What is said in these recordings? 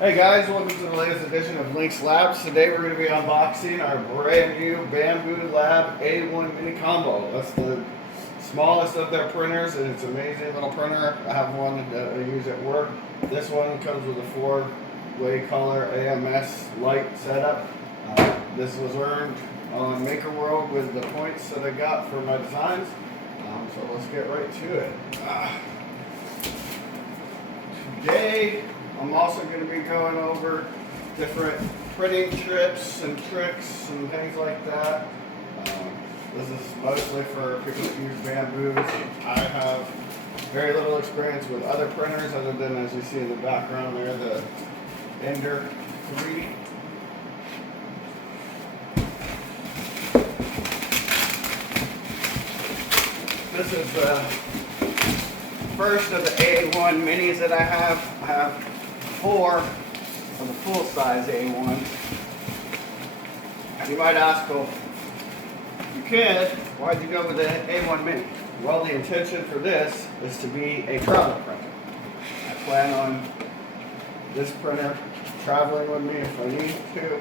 Hey guys, welcome to the latest edition of Link's Labs. Today we're going to be unboxing our brand new Bambu Lab A1 Mini Combo. That's the smallest of their printers and it's an amazing little printer. I have one that I use at work. This one comes with a 4-way color AMS Lite setup. This was earned on Maker World with the points that I got for my designs. So let's get right to it. Today I'm also going to be going over different printing tips and tricks and things like that. This is mostly for people that use Bambus. I have very little experience with other printers other than, as you see in the background there, the Ender 3. This is the first of the A1 minis that I have. I have 4 of the full-size A1s. You might ask, well, you kid, why'd you go with the A1 mini? Well, the intention for this is to be a travel printer. I plan on this printer traveling with me if I need to.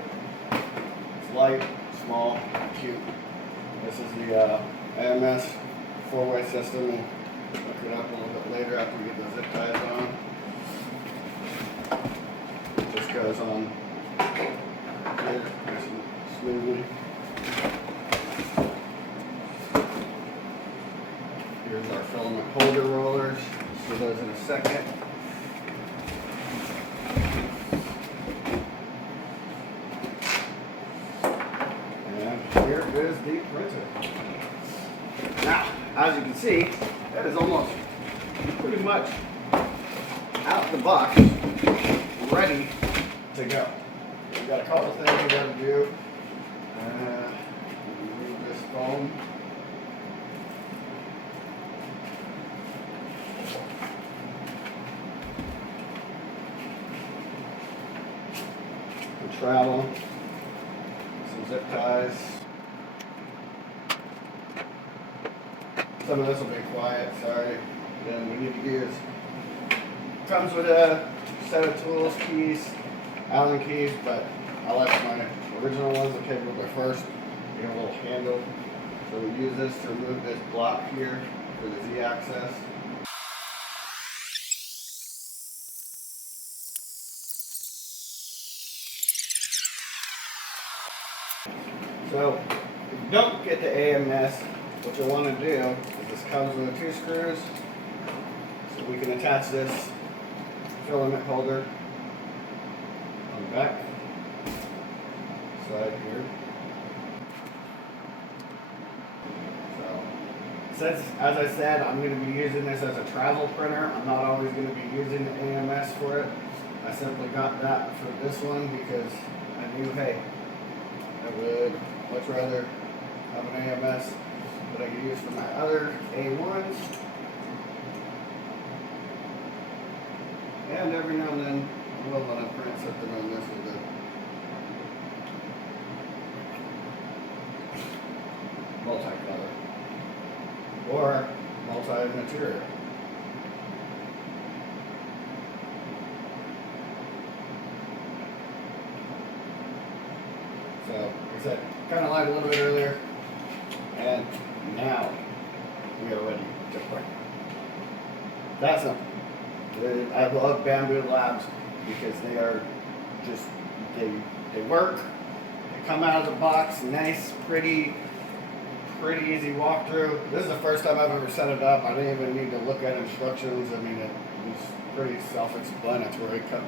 It's light, small, cute. This is the AMS 4-way system. We'll look it up a little bit later after we get the zip ties on. It just goes on here nice and smoothly. Here's our filament holder rollers. See those in a second. And here is the printer. Now, as you can see, that is almost pretty much out the box, ready to go. We've got a couple things we got to do. Remove this foam. The travel, some zip ties. Some of this will be quiet, sorry. Then we need to use. Comes with a set of tools, keys, Allen keys, but I like my original ones that came with the first. You get a little handle. So we use this to remove this block here for the Z-axis. So if you don't get the AMS, what you'll want to do is this comes with 2 screws. So we can attach this filament holder on the back side here. So, since, as I said, I'm going to be using this as a travel printer, I'm not always going to be using the AMS for it. I simply got that for this one because I knew, hey, I would much rather have an AMS that I could use for my other A1s. And every now and then, I will want to print something on this with a multicolor or multi-material. So, like I said, kind of lied a little bit earlier, and now we are ready to print. That's simple. I love Bambu Labs because they are just, they work, they come out of the box, nice, pretty easy walkthrough. This is the first time I've ever set it up. I didn't even need to look at instructions. I mean, it was pretty self-explanatory, cut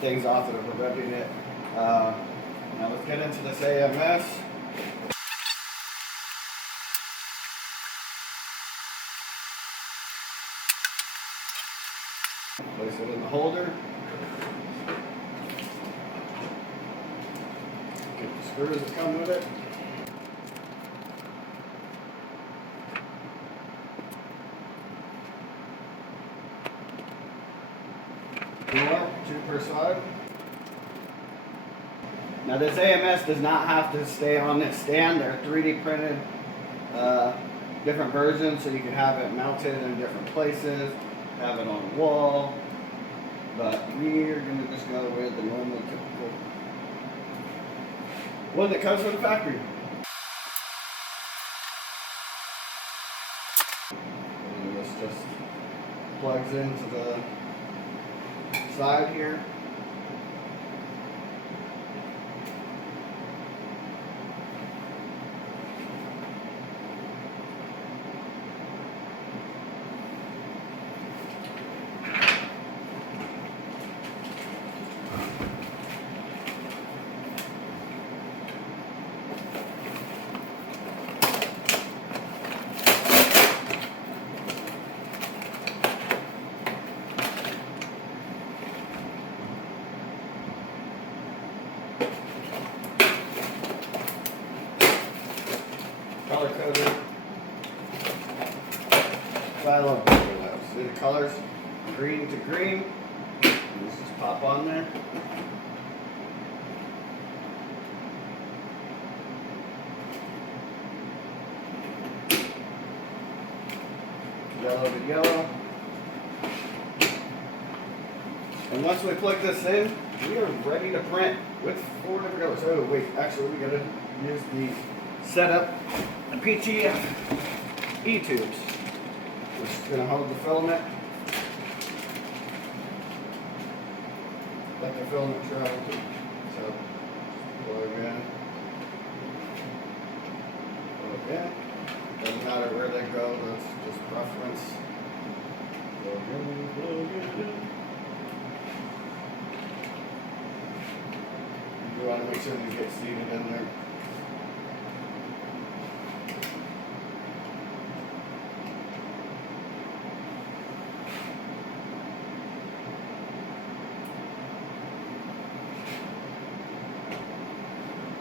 things off that are preventing it. Now let's get into this AMS. Place it in the holder. Get the screws that come with it. More, 2 per side. Now this AMS does not have to stay on this stand. They're 3D printed, different versions, so you can have it mounted in different places, have it on the wall, but we are going to just go with the one that comes from the factory. And this just plugs into the side here. Color coded. I love Bambu labs. See the colors? Green to green. These just pop on there. Yellow to yellow. And once we plug this in, we are ready to print with 4 different colors. Oh wait, actually we gotta use the setup PTF E-tubes, which is going to hold the filament. Let the filament travel. So, plug in. Plug in. Doesn't matter where they go, that's just preference. Plug in, plug in. You want to make sure these get seated in there.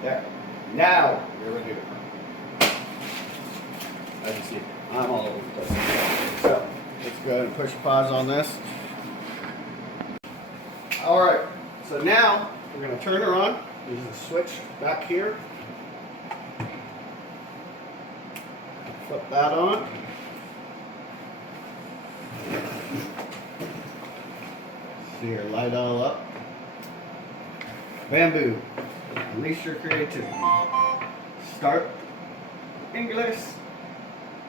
There. Now we're ready to print. As you see, I'm all over the place. So let's go ahead and push pause on this. Alright, so now we're going to turn her on. There's a switch back here. Flip that on. See her light all up. Bambu. Unleash your creativity. Start English.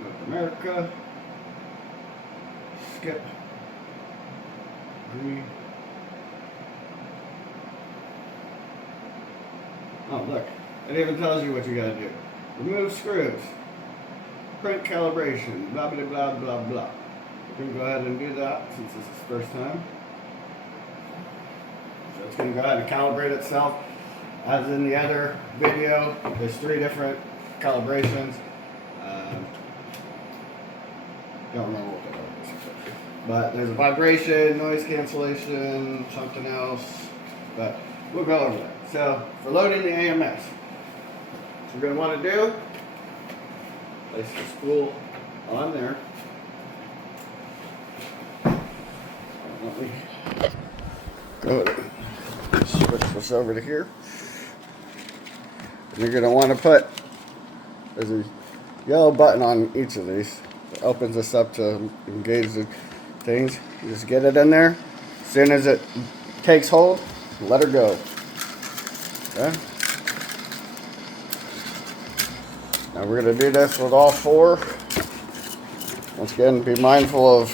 North America. Skip. Agree. Oh, look. It even tells you what you gotta do. Remove screws. Print calibration. Blah, blah, blah, blah, blah. We can go ahead and do that since this is the first time. So it's going to go ahead and calibrate itself. As in the other video, there's 3 different calibrations. Don't know what that is. But there's a vibration, noise cancellation, something else. But we'll go over that. So for loading the AMS, what you're going to want to do, place the spool on there. Let me go switch this over to here. And you're going to want to put, there's a yellow button on each of these. It opens this up to engage the things. You just get it in there. As soon as it takes hold, let her go. Okay? Now we're going to do this with all 4. Once again, be mindful of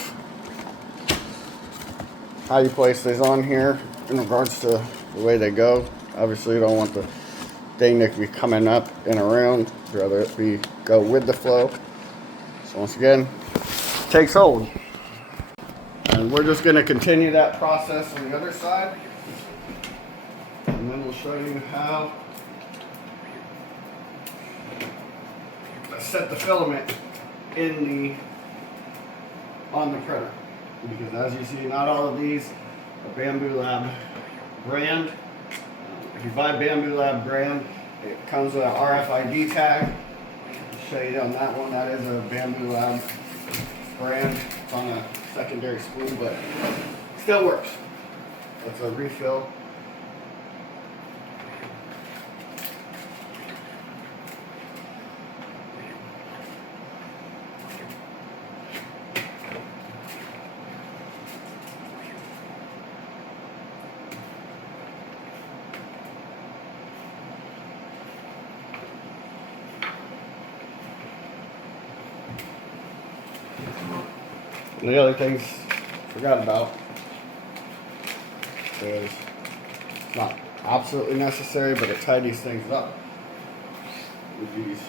how you place these on here in regards to the way they go. Obviously you don't want the thing to be coming up and around, rather it be go with the flow. So once again, takes hold. And we're just going to continue that process on the other side, and then we'll show you how to set the filament on the printer. Because as you see, not all of these are Bambu Lab brand. If you buy Bambu Lab brand, it comes with an RFID tag. I'll show you on that one. That is a Bambu Lab brand. It's on a secondary spool, but still works. It's a refill. the other things I forgot about is it's not absolutely necessary, but it tidies things up with these.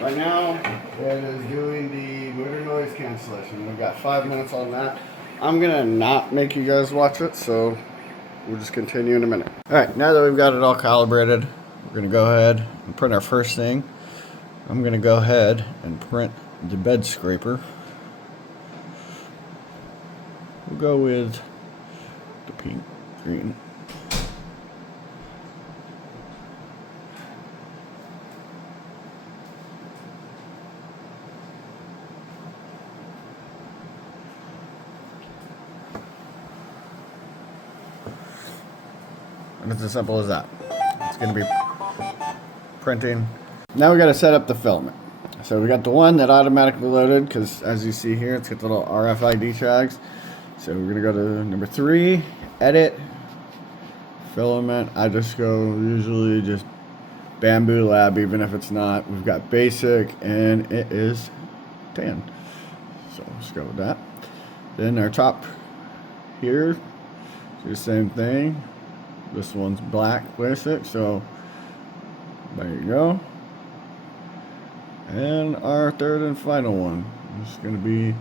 Right now, it is doing the motor noise cancellation. We've got 5 minutes on that. I'm gonna not make you guys watch it, so we'll just continue in a minute. All right, now that we've got it all calibrated, we're gonna go ahead and print our first thing. I'm gonna go ahead and print the bed scraper. We'll go with the pink, green. And it's as simple as that. It's going to be printing. Now we got to set up the filament. So we got the one that automatically loaded, because as you see here, it's got the little RFID tags. So we're going to go to number 3, edit, filament. I just go usually just Bambu Lab, even if it's not. We've got basic, and it is tan. So let's go with that. Then our top here, do the same thing. This one's black basic, so there you go. And our third and final one is going to be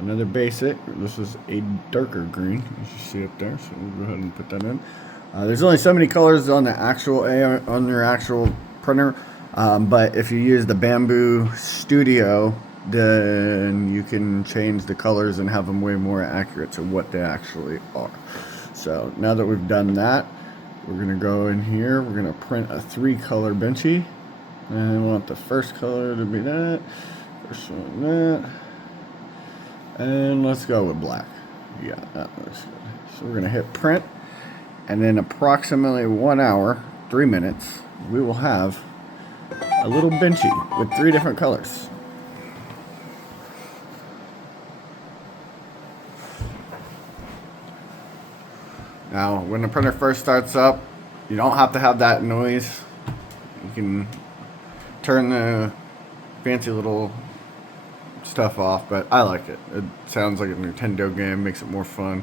another basic. This is a darker green, as you see up there. So we'll go ahead and put that in. There's only so many colors on the actual on your actual printer, but if you use the Bambu Studio, then you can change the colors and have them way more accurate to what they actually are. So now that we've done that, we're going to go in here. We're going to print a 3-color benchy. And we want the first color to be that. First one that. And let's go with black. Yeah, that looks good. So we're going to hit print. And in approximately 1 hour, 3 minutes, we will have a little benchy with 3 different colors. Now, when the printer first starts up, you don't have to have that noise. You can turn the fancy little stuff off, but I like it. It sounds like a Nintendo game, makes it more fun.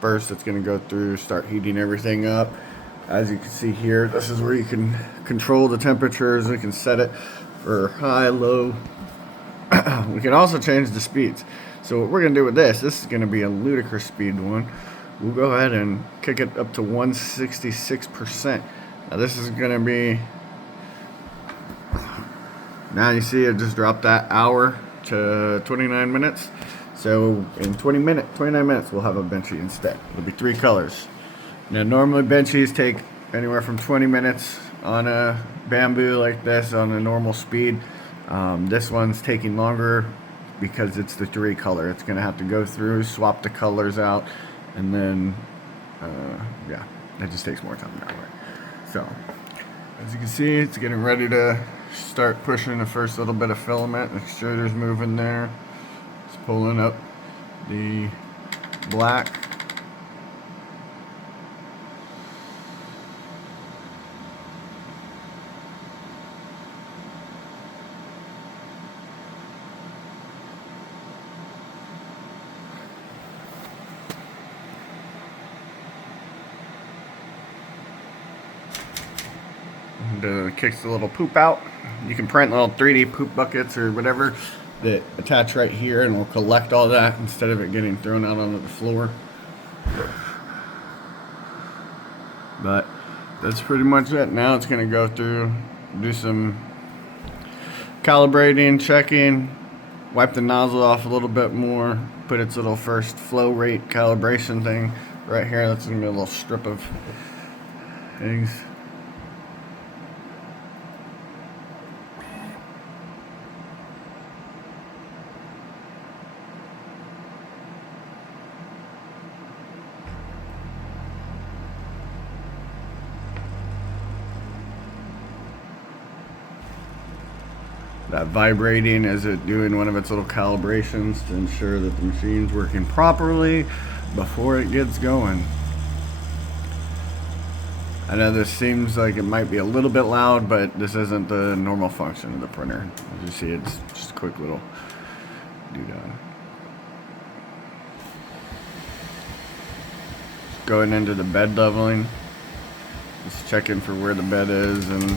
First, it's going to go through, start heating everything up. As you can see here, this is where you can control the temperatures. We can set it for high, low. We can also change the speeds. So what we're going to do with this is going to be a ludicrous speed one. We'll go ahead and kick it up to 166%. Now this is going to be, now you see it just dropped that hour to 29 minutes. So in 29 minutes, we'll have a benchy instead. It'll be 3 colors. Now normally benchies take anywhere from 20 minutes on a Bambu like this on a normal speed. This one's taking longer because it's the 3 color. It's going to have to go through, swap the colors out, and then, yeah, it just takes more time that way. So, as you can see, it's getting ready to start pushing the first little bit of filament. The extruder's moving there. It's pulling up the black. Kicks the little poop out. You can print little 3D poop buckets or whatever that attach right here, and we'll collect all that instead of it getting thrown out onto the floor. But that's pretty much it. Now it's going to go through, do some calibrating, checking, wipe the nozzle off a little bit more, put its little first flow rate calibration thing right here. That's going to be a little strip of things. that vibrating as it doing one of its little calibrations to ensure that the machine's working properly before it gets going. I know this seems like it might be a little bit loud, but this isn't the normal function of the printer. As you see, it's just a quick little doodad. Going into the bed leveling, just checking for where the bed is, and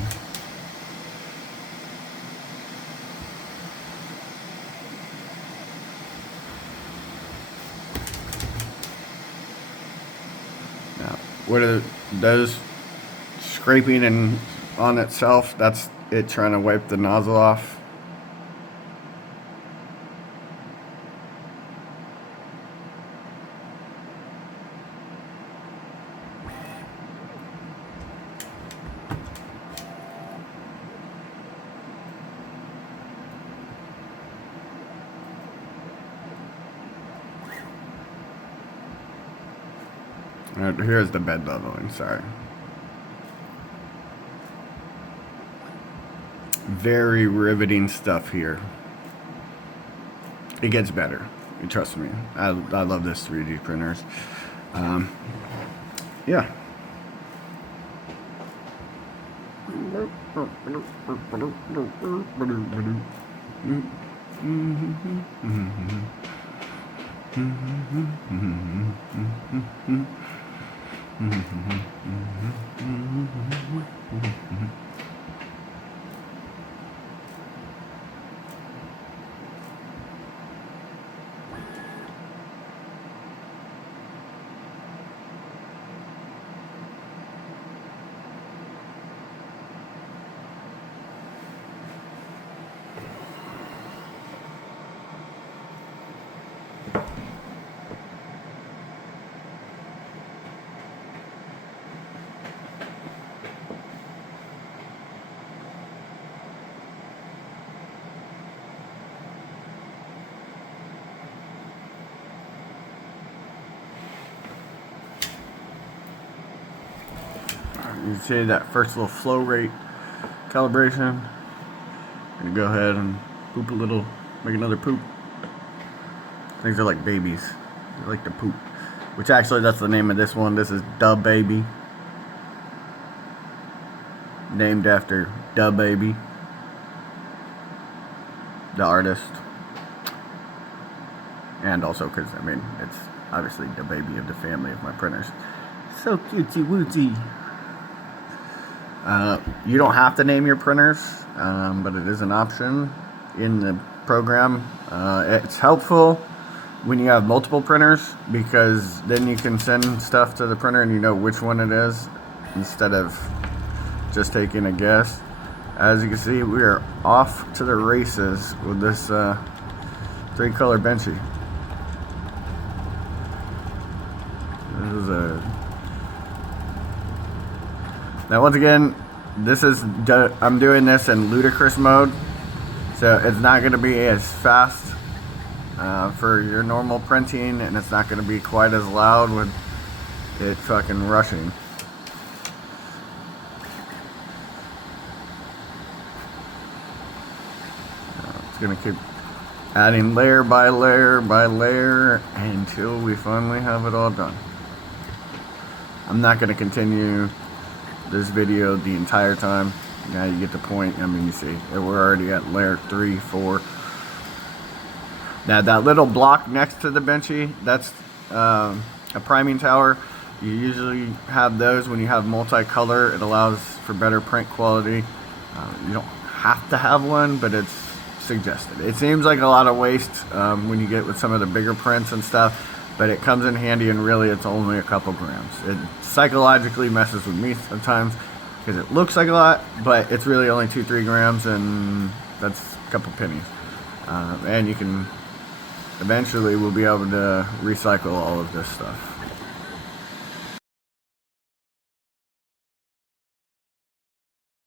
now what it does, scraping and on itself, that's it trying to wipe the nozzle off. Here's the bed leveling, sorry. Very riveting stuff here. It gets better, trust me. I love this 3D printers. Yeah. You see that first little flow rate calibration. I'm gonna go ahead and poop a little, make another poop. Things are like babies. They like to poop. Which actually, that's the name of this one. This is Da Baby. Named after Da Baby, the artist. And also because, I mean, it's obviously the baby of the family of my printers. So cutesy wootsy. You don't have to name your printers, but it is an option in the program. It's helpful when you have multiple printers, because then you can send stuff to the printer and you know which one it is instead of just taking a guess. As you can see, we are off to the races with this 3-color Benchy. This is now once again, I'm doing this in ludicrous mode, so it's not going to be as fast for your normal printing, and it's not going to be quite as loud with it fucking rushing. It's going to keep adding layer by layer by layer until we finally have it all done. I'm not going to continue this video the entire time. Now you get the point. I mean, you see, we're already at layer 3, 4. Now that little block next to the Benchy, that's a priming tower. You usually have those when you have multicolor. It allows for better print quality. You don't have to have one, but it's suggested. It seems like a lot of waste when you get with some of the bigger prints and stuff, but it comes in handy, and really it's only a couple grams. It psychologically messes with me sometimes because it looks like a lot, but it's really only 2-3 grams, and that's a couple pennies. And you can eventually, we'll be able to recycle all of this stuff.